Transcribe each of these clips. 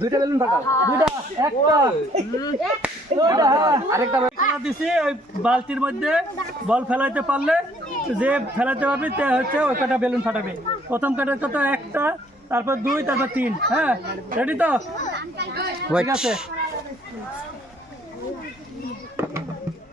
দুইটা বেলুন ফাটা দুইটা একটা দুইটা আরেকটা দিছি ওই বালতির মধ্যে বল ফেলাইতে পারলে যে ফেলাইতে পারবে তে হচ্ছে ওই কাটা বেলুন ফাটাবে প্রথম কাটার তো একটা তারপর দুই তারপর তিন হ্যাঁ রেডি তো ঠিক আছে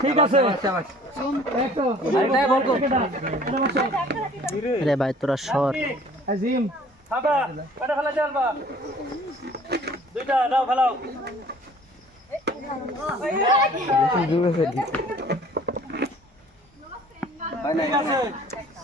ঠিক আছে আরে ভাই তোরা সর ঠিক আছে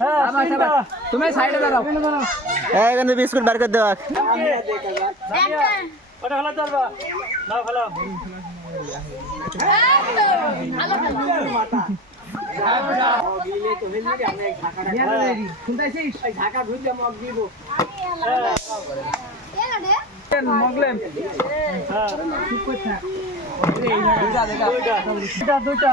তুমি সাইডে দাঁড়াও এখানে বিস্কুট বার করে দাও একটা ওটা ভালো চলবে নাও ভালো দুটা দুটা